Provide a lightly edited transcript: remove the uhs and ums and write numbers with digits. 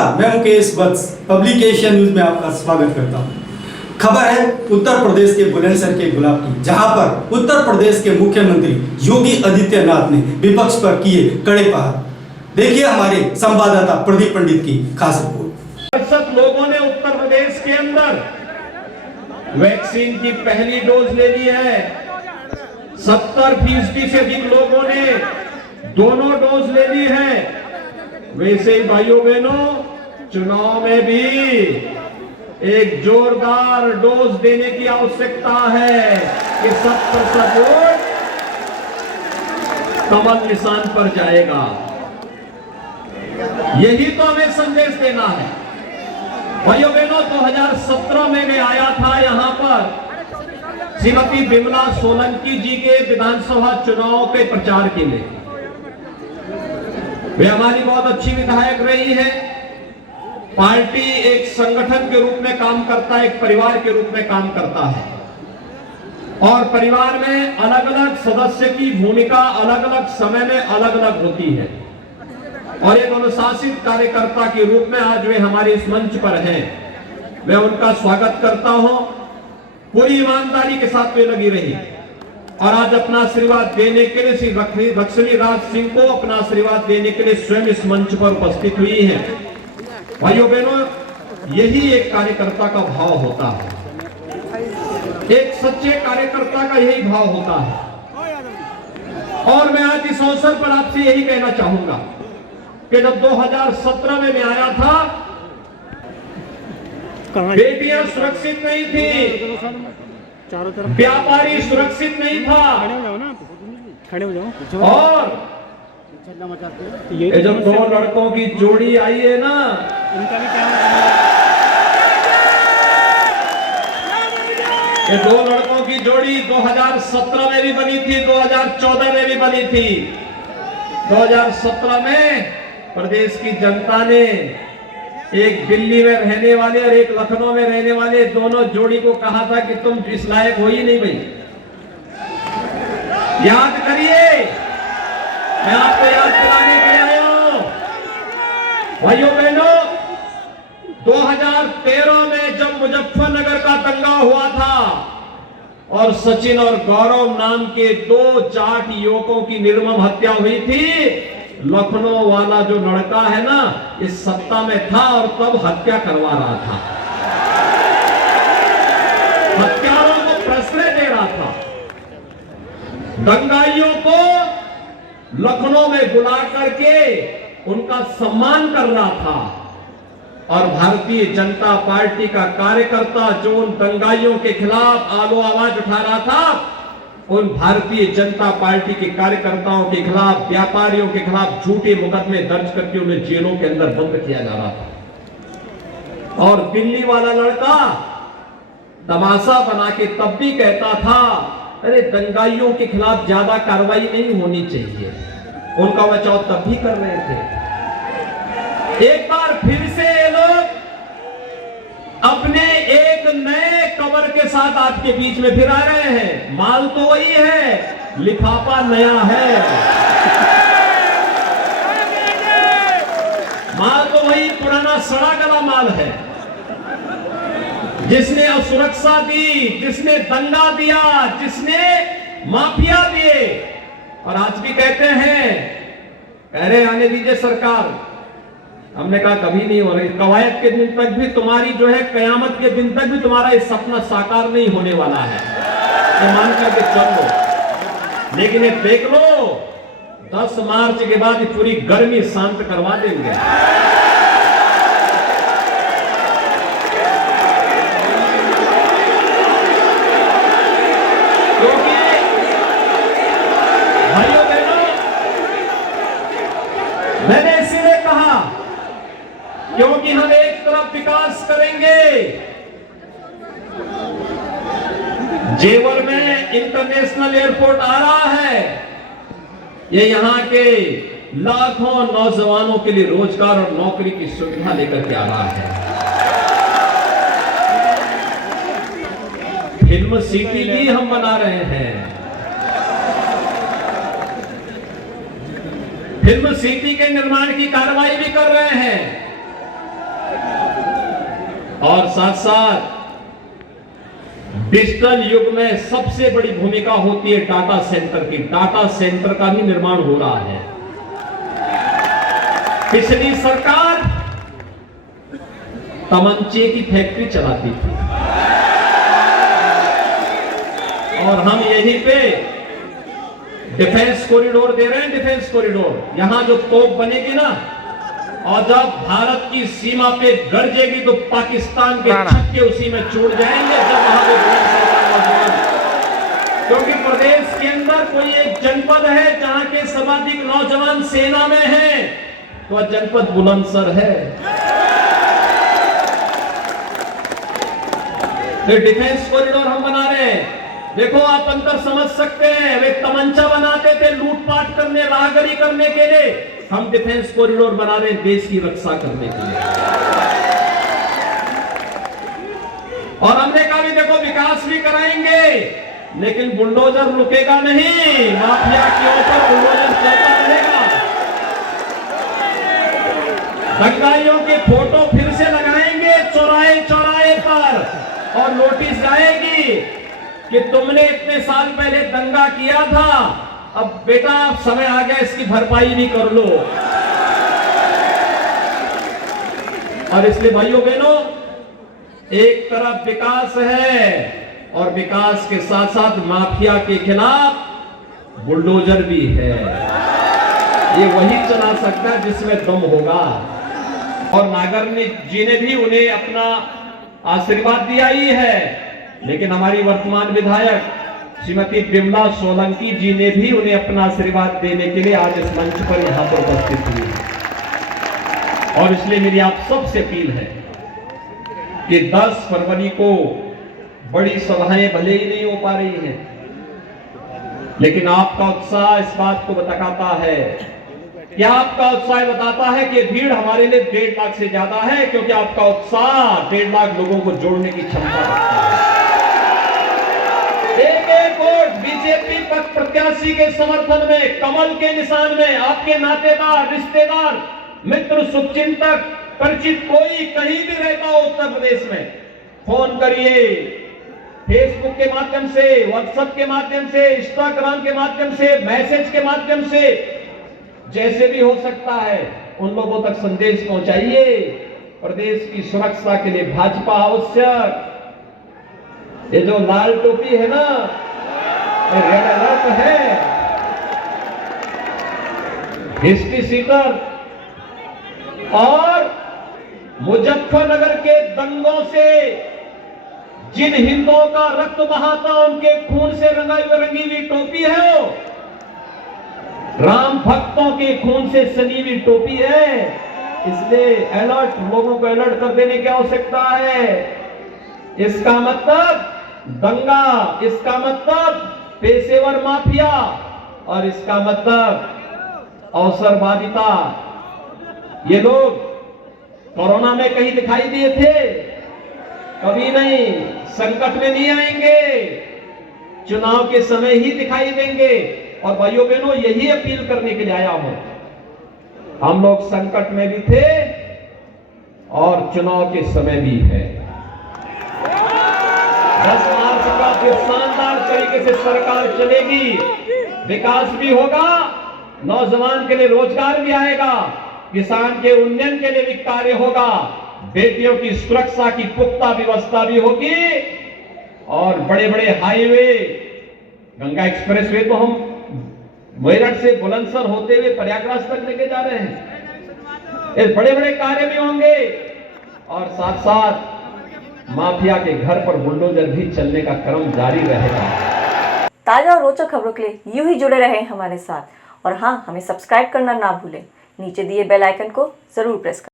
नमस्कार, मैं मुकेश वत्स publication news में आपका स्वागत करता हूं। खबर है उत्तर प्रदेश के बुलंदशहर के गुलाब की, जहां पर उत्तर प्रदेश के मुख्यमंत्री योगी आदित्यनाथ ने विपक्ष पर किए कड़े प्रहार। देखिए हमारे संवाददाता प्रदीप पंडित की खास रिपोर्ट। लोगों ने उत्तर प्रदेश के अंदर वैक्सीन की पहली डोज ले ली है। 70% से अधिक लोगों ने दोनों डोज ले ली है। वैसे ही भाइयों बहनों, चुनाव में भी एक जोरदार डोज देने की आवश्यकता है कि 70% वोट कमल निशान पर जाएगा। यही तो हमें संदेश देना है। भाइयों बहनों, 2017 में मैं आया था यहां पर श्रीमती बिमला सोलंकी जी के विधानसभा चुनाव के प्रचार के लिए। वे हमारी बहुत अच्छी विधायक रही है। पार्टी एक संगठन के रूप में काम करता है, एक परिवार के रूप में काम करता है, और परिवार में अलग अलग सदस्य की भूमिका अलग अलग समय में अलग अलग होती है। और एक अनुशासित कार्यकर्ता के रूप में आज वे हमारे इस मंच पर हैं। मैं उनका स्वागत करता हूं। पूरी ईमानदारी के साथ वे लगी रही और आज अपना आशीर्वाद देने के लिए श्री लक्ष्मी राज सिंह को अपना आशीर्वाद देने के लिए स्वयं इस मंच पर उपस्थित हुई है। भाइयों बहनों, यही एक कार्यकर्ता का भाव होता है। एक सच्चे कार्यकर्ता का यही भाव होता है। और मैं आज इस अवसर पर आपसे यही कहना चाहूंगा कि जब 2017 में मैं आया था, बेटियां सुरक्षित नहीं थी, व्यापारी सुरक्षित नहीं था, खड़े हो जाओ। और ये जब 2 लड़कों की जोड़ी आई है ना, इनका भी क्या, ये 2 लड़कों की जोड़ी 2017 में भी बनी थी, 2014 में भी बनी थी। 2017 में प्रदेश की जनता ने एक दिल्ली में रहने वाले और एक लखनऊ में रहने वाले दोनों जोड़ी को कहा था कि तुम इस लायक हो ही नहीं भाई। याद करिए, मैं आपको याद दिलाने के लिए आया हूं। भाइयों बहनों, 2013 में जब मुजफ्फरनगर का दंगा हुआ था और सचिन और गौरव नाम के 2 जाट युवकों की निर्मम हत्या हुई थी, लखनऊ वाला जो लड़का है ना, इस सत्ता में था और तब हत्या करवा रहा था, हत्यारों को प्रश्रय दे रहा था, दंगाइयों को लखनऊ में बुला करके उनका सम्मान कर रहा था। और भारतीय जनता पार्टी का कार्यकर्ता जो उन दंगाइयों के खिलाफ आलो आवाज उठा रहा था, उन भारतीय जनता पार्टी के कार्यकर्ताओं के खिलाफ, व्यापारियों के खिलाफ झूठे मुकदमे दर्ज करके उन्हें जेलों के अंदर बंद किया जा रहा था। और दिल्ली वाला लड़का तमाशा बना के तब भी कहता था, अरे दंगाइयों के खिलाफ ज्यादा कार्रवाई नहीं होनी चाहिए। उनका बचाव तब भी कर रहे थे। एक बार फिर से ये लोग अपने एक नए कवर के साथ आपके बीच में फिर आ रहे हैं। माल तो वही है, लिफाफा नया है। माल तो वही पुराना सड़ा गला माल है। जिसने असुरक्षा दी, जिसने दंगा दिया, जिसने माफिया दिए, और आज भी कहते हैं, कह रहे आने दीजिए सरकार। हमने कहा कभी नहीं हो रही। कवायद के दिन तक भी तुम्हारी जो है, कयामत के दिन तक भी तुम्हारा ये सपना साकार नहीं होने वाला है, ये मान करके चल लो। लेकिन ये देख लो, 10 मार्च के बाद पूरी गर्मी शांत करवा देंगे। क्योंकि भाइयों बहनों, मैंने इसीलिए कहा क्योंकि हम एक तरफ विकास करेंगे। जेवर में इंटरनेशनल एयरपोर्ट आ रहा है। ये यहां के लाखों नौजवानों के लिए रोजगार और नौकरी की सुविधा लेकर के आ रहा है। फिल्म सिटी भी हम बना रहे हैं। फिल्म सिटी के निर्माण की कार्रवाई भी कर रहे हैं। और साथ साथ डिजिटल युग में सबसे बड़ी भूमिका होती है डाटा सेंटर की। डाटा सेंटर का भी निर्माण हो रहा है। पिछली सरकार तमंचे की फैक्ट्री चलाती थी और हम यहीं पे डिफेंस कॉरिडोर दे रहे हैं। डिफेंस कॉरिडोर, यहां जो तोप बनेगी ना, और जब भारत की सीमा पे गरजेगी तो पाकिस्तान के छक्के उसी में छूट जाएंगे। जब वहां पे बुलंदशहर का नौजवान, क्योंकि प्रदेश के अंदर कोई एक जनपद है जहां के सर्वाधिक नौजवान सेना में हैं, तो वह जनपद बुलंदशहर है। तो डिफेंस कॉरिडोर हम बना रहे हैं। देखो, आप अंतर समझ सकते हैं। वे तमंचा बनाते थे लूटपाट करने, राहगरी करने के लिए। हम डिफेंस कॉरिडोर बना रहे हैं देश की रक्षा करने के लिए। और हमने कहा भी देखो, विकास भी कराएंगे, लेकिन बुलडोजर रुकेगा नहीं। माफिया के ऊपर बुलडोजर चलता रहेगा। दंगाइयों के फोटो फिर से लगाएंगे चौराहे चौराहे पर, और नोटिस जाएगी कि तुमने इतने साल पहले दंगा किया था, अब बेटा समय आ गया, इसकी भरपाई भी कर लो। और इसलिए भाइयों बहनों, एक तरफ विकास है और विकास के साथ साथ माफिया के खिलाफ बुलडोजर भी है। ये वही चला सकता है जिसमें दम होगा। और नागर जी ने भी उन्हें अपना आशीर्वाद दिया ही है, लेकिन हमारी वर्तमान विधायक श्रीमती बिमला सोलंकी जी ने भी उन्हें अपना आशीर्वाद देने के लिए आज इस मंच पर यहां पर उपस्थित हुई। और इसलिए मेरी आप सबसे अपील है कि 10 फरवरी को बड़ी सभाएं भले ही नहीं हो पा रही हैं, लेकिन आपका उत्साह इस बात को बताता है, क्या आपका उत्साह बताता है कि भीड़ हमारे लिए 1.5 लाख से ज्यादा है, क्योंकि आपका उत्साह 1.5 लाख लोगों को जोड़ने की क्षमता रखता है। एक वोट बीजेपी पक्ष प्रत्याशी के समर्थन में, कमल के निशान में आपके नातेदार, रिश्तेदार, मित्र, शुभचिंतक, परिचित कोई कहीं भी रहता हो उत्तर प्रदेश में, फोन करिए। फेसबुक के माध्यम से, व्हाट्सएप के माध्यम से, इंस्टाग्राम के माध्यम से, मैसेज के माध्यम से, जैसे भी हो सकता है उन लोगों तक संदेश पहुंचाइए। प्रदेश की सुरक्षा के लिए भाजपा आवश्यक। ये जो लाल टोपी है ना, ये रेड अलर्ट है। हिस्ट्री सीटर और मुजफ्फरनगर के दंगों से जिन हिंदुओं का रक्त बहा था, उनके खून से रंगी हुई टोपी है वो। राम भक्तों के खून से सनी हुई टोपी है। इसलिए अलर्ट, लोगों को अलर्ट कर देने की आवश्यकता है। इसका मतलब दंगा, इसका मतलब पेशेवर माफिया, और इसका मतलब अवसरवादिता। ये लोग कोरोना में कहीं दिखाई दिए थे? कभी नहीं। संकट में नहीं आएंगे, चुनाव के समय ही दिखाई देंगे। और भाइयों बहनों, यही अपील करने के लिए आया हूं। हम लोग संकट में भी थे और चुनाव के समय भी है। 10 मार्च का फिर शानदार तरीके से सरकार चलेगी, विकास भी होगा, नौजवान के लिए रोजगार भी आएगा, किसान के उन्नयन के लिए भी कार्य होगा, बेटियों की सुरक्षा की पुख्ता व्यवस्था भी होगी, और बड़े बड़े हाईवे, गंगा एक्सप्रेसवे तो हम मेरठ से बुलंदशहर होते हुए प्रयागराज तक लेके जा रहे हैं। ये बड़े बड़े कार्य भी होंगे, और साथ साथ माफिया के घर पर बुलडोजर भी चलने का क्रम जारी रहेगा। ताजा और रोचक खबरों के लिए यूं ही जुड़े रहें हमारे साथ, और हाँ, हमें सब्सक्राइब करना ना भूलें। नीचे दिए बेल आइकन को जरूर प्रेस करें।